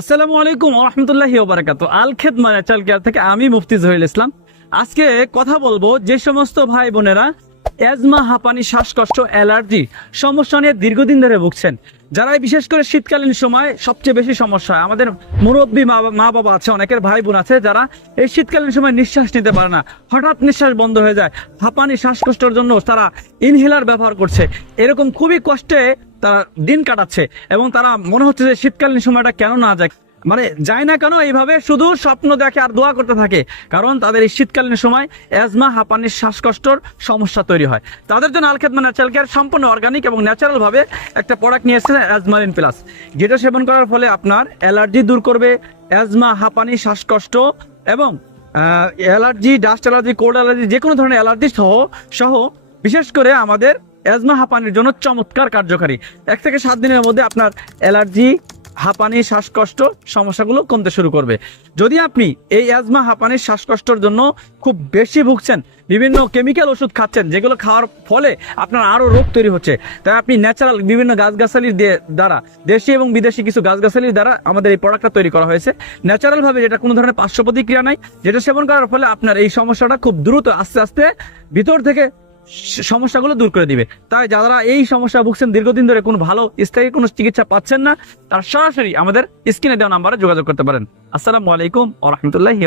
আসসালামু আলাইকুম রহমতুল্লাহ ওবরাকাত আল খেদমা ন্যাচারাল কেয়ার থেকে আমি মুফতি জহিরুল ইসলাম। আজকে কথা বলব যে সমস্ত ভাই বোনেরা অ্যাজমা হাঁপানি, শ্বাসকষ্ট, অ্যালার্জি সমস্যা নিয়ে দীর্ঘদিন ধরে ভুগছেন। যারা এই বিশেষ করে শীতকালীন সময় সবচেয়ে বেশি সমস্যা হয়। আমাদের মুরব্বী মা বাবা আছে, অনেকের ভাই বোন আছে যারা এই শীতকালীন সময় নিঃশ্বাস নিতে পারে না। হঠাৎ নিঃশ্বাস বন্ধ হয়ে যায়। হাঁপানি, শ্বাসকষ্টের জন্য তারা ইনহেলার ব্যবহার করছে। এরকম খুবই কষ্টে তারা দিন কাটাচ্ছে এবং তারা মনে হচ্ছে যে শীতকালীন সময়টা কেন না যায়। মানে যায় না কেন এইভাবে শুধু স্বপ্ন দেখে আর দোয়া করতে থাকে। কারণ তাদের এই শীতকালীন সময় অ্যাজমা হাঁপানির শ্বাসকষ্টর সমস্যা তৈরি হয়। তাদের জন্য আলখেদমা ন্যাচারাল কেয়ার সম্পূর্ণ অর্গানিক এবং ন্যাচারালভাবে একটা প্রোডাক্ট নিয়ে এসেছে অ্যাজমারিন প্লাস যেটা সেবন করার ফলে আপনার অ্যালার্জি দূর করবে অ্যাজমা হাঁপানি, শ্বাসকষ্ট এবং allergy dust allergy cold allergy যে কোনো ধরনের অ্যালার্জি সহ সহ, বিশেষ করে আমাদের অ্যাজমা হাঁপানির জন্য চমৎকার কার্যকারী। এক থেকে সাত দিনের মধ্যে আপনার অ্যালার্জি, হাঁপানি, শ্বাসকষ্ট সমস্যাগুলো কমতে শুরু করবে। যদি আপনি এই অ্যাজমা হাঁপানির শ্বাসকষ্টর জন্য খুব বেশি ভুগছেন, বিভিন্ন কেমিক্যাল ওষুধ খাচ্ছেন, যেগুলো খাওয়ার ফলে আপনার আরও রোগ তৈরি হচ্ছে, তাই আপনি ন্যাচারাল বিভিন্ন গাছগাছালির দ্বারা, দেশি এবং বিদেশি কিছু গাছগাছালির দ্বারা আমাদের এই প্রোডাক্টটা তৈরি করা হয়েছে। ন্যাচারালভাবে যেটা কোনো ধরনের পার্শ্ব প্রতিক্রিয়া নাই, যেটা সেবন করার ফলে আপনার এই সমস্যাটা খুব দ্রুত আস্তে আস্তে ভিতর থেকে সমস্যাগুলো দূর করে দিবে। তাই যারা এই সমস্যা ভুগছেন, দীর্ঘদিন ধরে কোনো ভালো স্থায়ী কোনো চিকিৎসা পাচ্ছেন না, তারা সরাসরি আমাদের স্ক্রিনে দেওয়া নাম্বারে যোগাযোগ করতে পারেন। আসসালামু আলাইকুম ও রহমতুল্লাহি